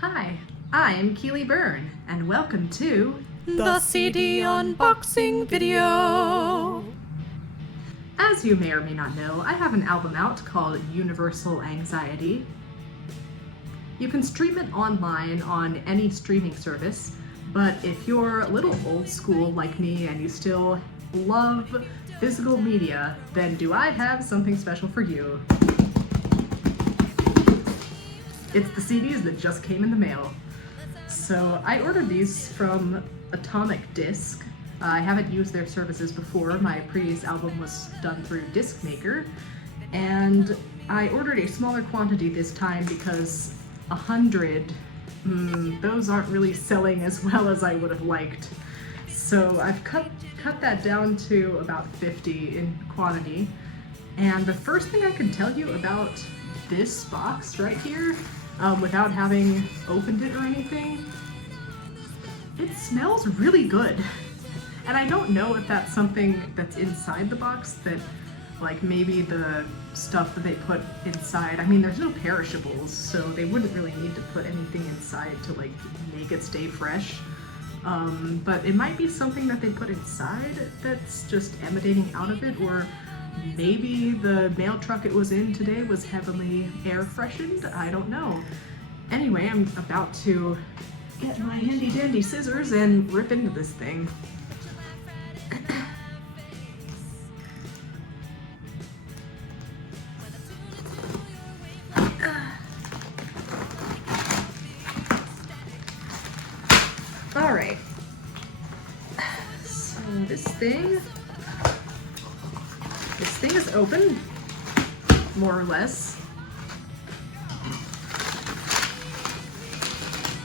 Hi, I'm Keely Byrne, and welcome to The CD unboxing video. As you may or may not know, I have an album out called Universal Anxiety. You can stream it online on any streaming service, but if you're a little old school like me and you still love physical media, then do I have something special for you. It's the CDs that just came in the mail. So I ordered these from Atomic Disc. I haven't used their services before. My previous album was done through Discmaker, and I ordered a smaller quantity this time because 100, those aren't really selling as well as I would have liked. So I've cut that down to about 50 in quantity. And the first thing I can tell you about this box right here, without having opened it or anything, it smells really good. And I don't know if that's something that's inside the box, that like maybe the stuff that they put inside, I mean there's no perishables, so they wouldn't really need to put anything inside to like make it stay fresh. But it might be something that they put inside that's just emanating out of it, or maybe the mail truck it was in today was heavily air freshened, I don't know. Anyway, I'm about to get my handy dandy scissors and rip into this thing. Alright, so this thing is open, more or less.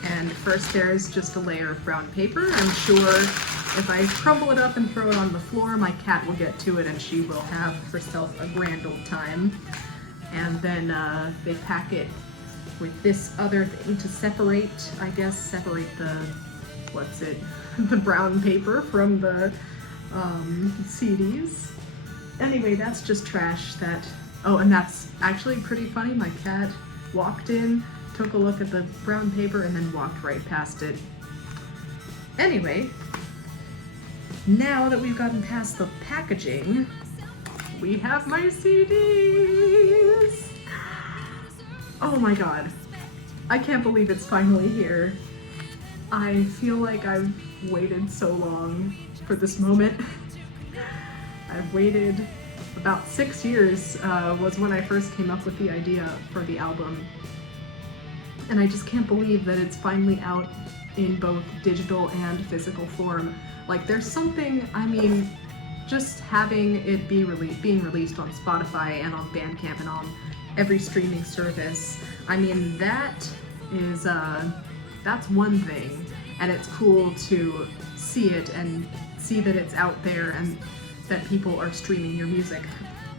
And first there's just a layer of brown paper. I'm sure if I crumble it up and throw it on the floor, my cat will get to it and she will have herself a grand old time. And then they pack it with this other thing to separate, separate the, the brown paper from the CDs. Anyway, that's just trash that, oh, and that's actually pretty funny. My cat walked in, took a look at the brown paper, and then walked right past it. Anyway, now that we've gotten past the packaging, we have my CDs! Oh my god. I can't believe it's finally here. I feel like I've waited so long for this moment. I've waited about 6 years, was when I first came up with the idea for the album. And I just can't believe that it's finally out in both digital and physical form. Like, there's something, I mean, just having it being released on Spotify and on Bandcamp and on every streaming service, I mean, that is, that's one thing. And it's cool to see it and see that it's out there and that people are streaming your music.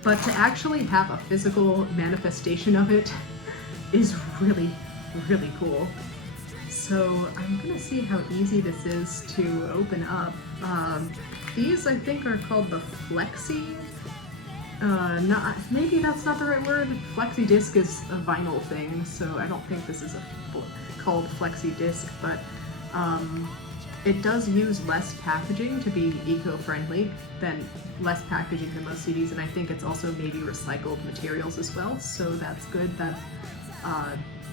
But to actually have a physical manifestation of it is really, really cool. So I'm gonna see how easy this is to open up. These I think are called the Flexi. Maybe that's not the right word. Flexi disc is a vinyl thing, so I don't think this is called Flexi disc, but it does use less packaging to be eco-friendly, less packaging than most CDs, and I think it's also maybe recycled materials as well, so that's good. That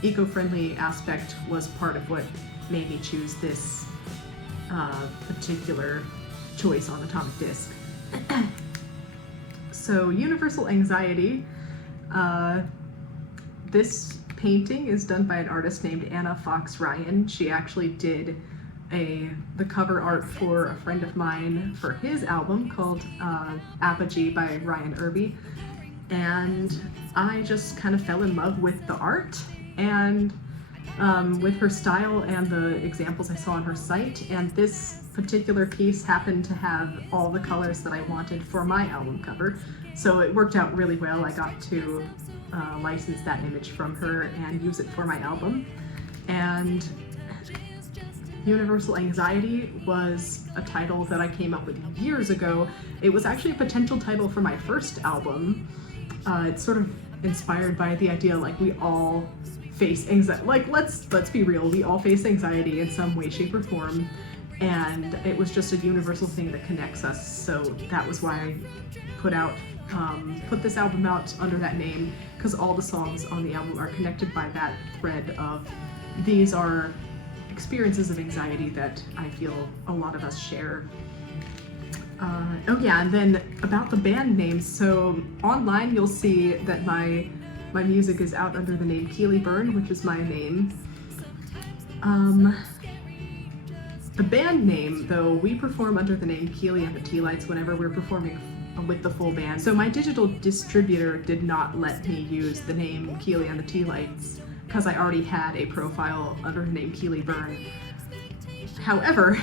eco-friendly aspect was part of what made me choose this particular choice on Atomic Disc. So, Universal Anxiety. This painting is done by an artist named Anna Fox Ryan. She actually did the cover art for a friend of mine for his album called Apogee by Ryan Irby. And I just kind of fell in love with the art and with her style and the examples I saw on her site. And this particular piece happened to have all the colors that I wanted for my album cover. So it worked out really well. I got to license that image from her and use it for my album. And Universal Anxiety was a title that I came up with years ago. It was actually a potential title for my first album. It's sort of inspired by the idea like we all face anxiety. Like, let's be real, we all face anxiety in some way, shape, or form, and it was just a universal thing that connects us. So that was why I put this album out under that name, because all the songs on the album are connected by that thread of these are experiences of anxiety that I feel a lot of us share. Oh yeah, and then about the band names. So online you'll see that my music is out under the name Keely, which is my name. The band name, though, we perform under the name Keely and the Tea Lights whenever we're performing with the full band. So my digital distributor did not let me use the name Keely and the Tea Lights because I already had a profile under the name Keely Byrne. However,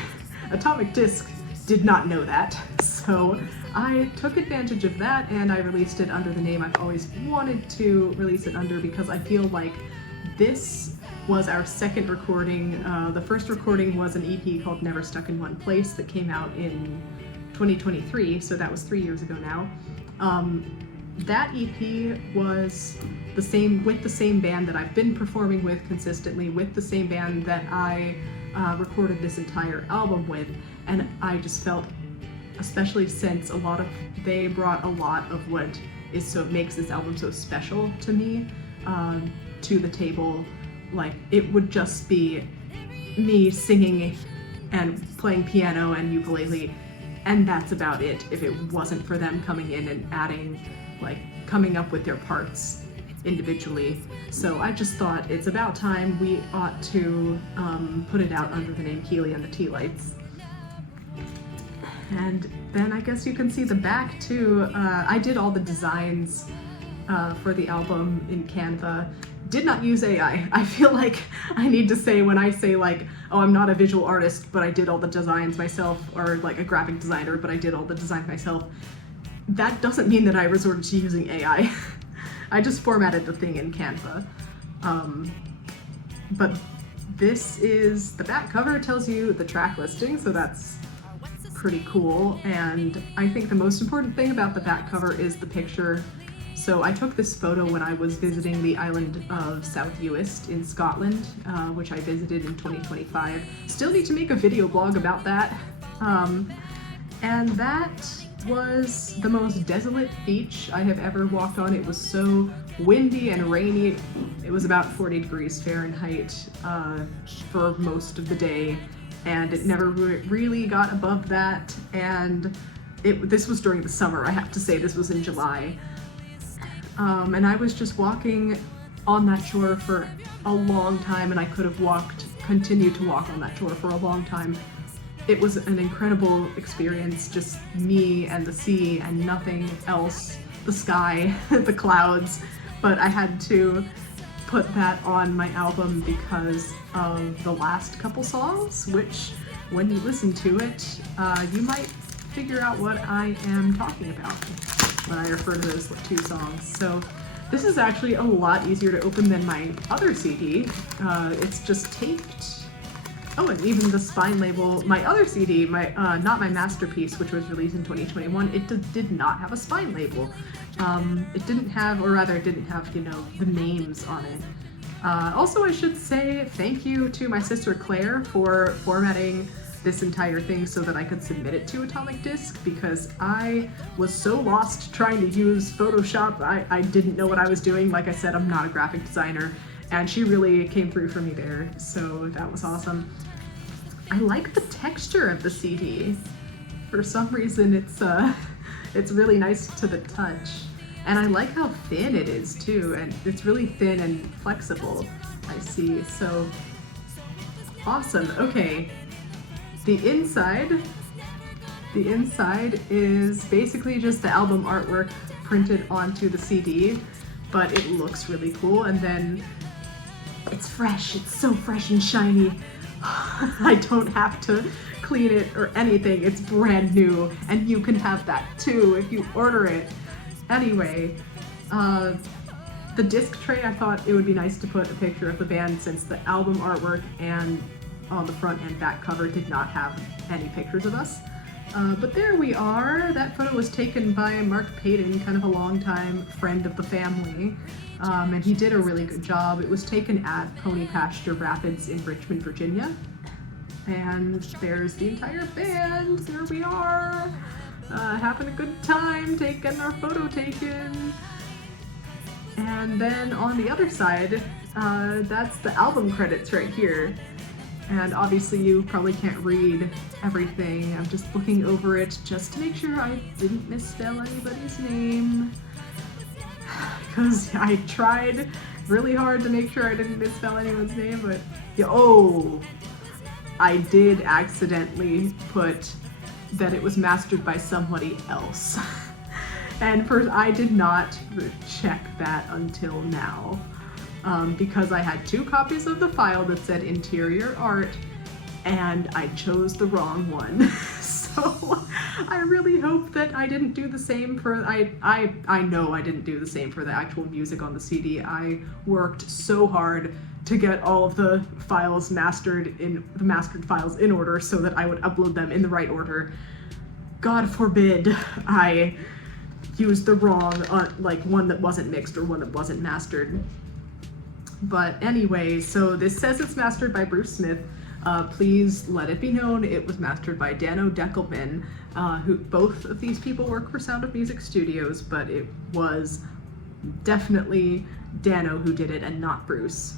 Atomic Disc did not know that, so I took advantage of that and I released it under the name I've always wanted to release it under, because I feel like this was our second recording. The first recording was an EP called Never Stuck in One Place that came out in 2023, so that was 3 years ago now. That EP was with the same band that I've been performing with consistently, with the same band that I recorded this entire album with, and I just felt, especially since they brought a lot of what makes this album so special to me to the table. Like, it would just be me singing and playing piano and ukulele, and that's about it if it wasn't for them coming in and coming up with their parts individually. So I just thought it's about time we ought to put it out under the name Keely and the Tea Lights. And then I guess you can see the back too. I did all the designs for the album in Canva. Did not use AI. I feel like I need to say, when I say like, oh, I'm not a visual artist, but I did all the designs myself, or like a graphic designer, but I did all the designs myself, that doesn't mean that I resorted to using AI. I just formatted the thing in Canva. But this is, the back cover tells you the track listing, so that's pretty cool. And I think the most important thing about the back cover is the picture. So I took this photo when I was visiting the island of South Uist in Scotland, which I visited in 2025. Still need to make a video blog about that. And that was the most desolate beach I have ever walked on. It was so windy and rainy. It was about 40 degrees Fahrenheit for most of the day, and it never really got above that. And this was during the summer, I have to say. This was in July. And I was just walking on that shore for a long time, and I could have continued to walk on that shore for a long time. It was an incredible experience, just me and the sea and nothing else, the sky, the clouds. But I had to put that on my album because of the last couple songs, which when you listen to it, you might figure out what I am talking about when I refer to those two songs. So this is actually a lot easier to open than my other CD. It's just taped. Oh, and even the spine label, my other CD, not my masterpiece, which was released in 2021, it did not have a spine label. It didn't have, the names on it. Also, I should say thank you to my sister Claire for formatting this entire thing so that I could submit it to Atomic Disc, because I was so lost trying to use Photoshop. I didn't know what I was doing. Like I said, I'm not a graphic designer, and she really came through for me there, so that was awesome. I like the texture of the CD. For some reason, it's really nice to the touch. And I like how thin it is too, and it's really thin and flexible, I see. So awesome. Okay. The inside is basically just the album artwork printed onto the CD, but it looks really cool. And then it's fresh. It's so fresh and shiny. I don't have to clean it or anything. It's brand new, and you can have that too if you order it. Anyway, the disc tray, I thought it would be nice to put a picture of the band, since the album artwork and on the front and back cover did not have any pictures of us. But there we are. That photo was taken by Mark Payton, kind of a longtime friend of the family, and he did a really good job. It was taken at Pony Pasture Rapids in Richmond, Virginia. And there's the entire band. There we are, having a good time, taking our photo taken. And then on the other side, that's the album credits right here. And obviously you probably can't read everything. I'm just looking over it just to make sure I didn't misspell anybody's name. Because I tried really hard to make sure I didn't misspell anyone's name, but oh, I did accidentally put that it was mastered by somebody else. And first, I did not check that until now. Because I had 2 copies of the file that said interior art, and I chose the wrong one. So I really hope that I didn't do the same for, I know I didn't do the same for the actual music on the CD. I worked so hard to get all of the files mastered files in order so that I would upload them in the right order. God forbid I used the wrong, like one that wasn't mixed or one that wasn't mastered. But anyway, so this says it's mastered by Bruce Smith. Please let it be known it was mastered by Dano Deckelman, who both of these people work for Sound of Music Studios, but it was definitely Dano who did it and not Bruce.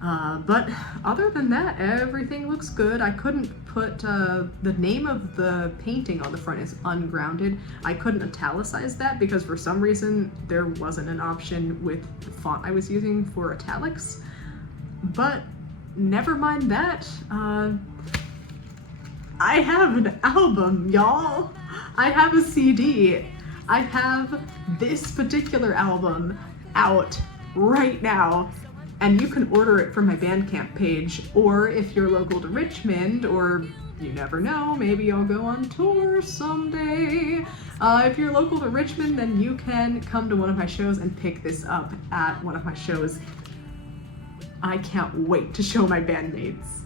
But other than that, everything looks good. I couldn't put the name of the painting on the front is Ungrounded. I couldn't italicize that because for some reason there wasn't an option with the font I was using for italics. But never mind that. I have an album, y'all. I have a CD. I have this particular album out right now. And you can order it from my Bandcamp page, or if you're local to Richmond, or you never know, maybe I'll go on tour someday. If you're local to Richmond, then you can come to one of my shows and pick this up at one of my shows. I can't wait to show my bandmates.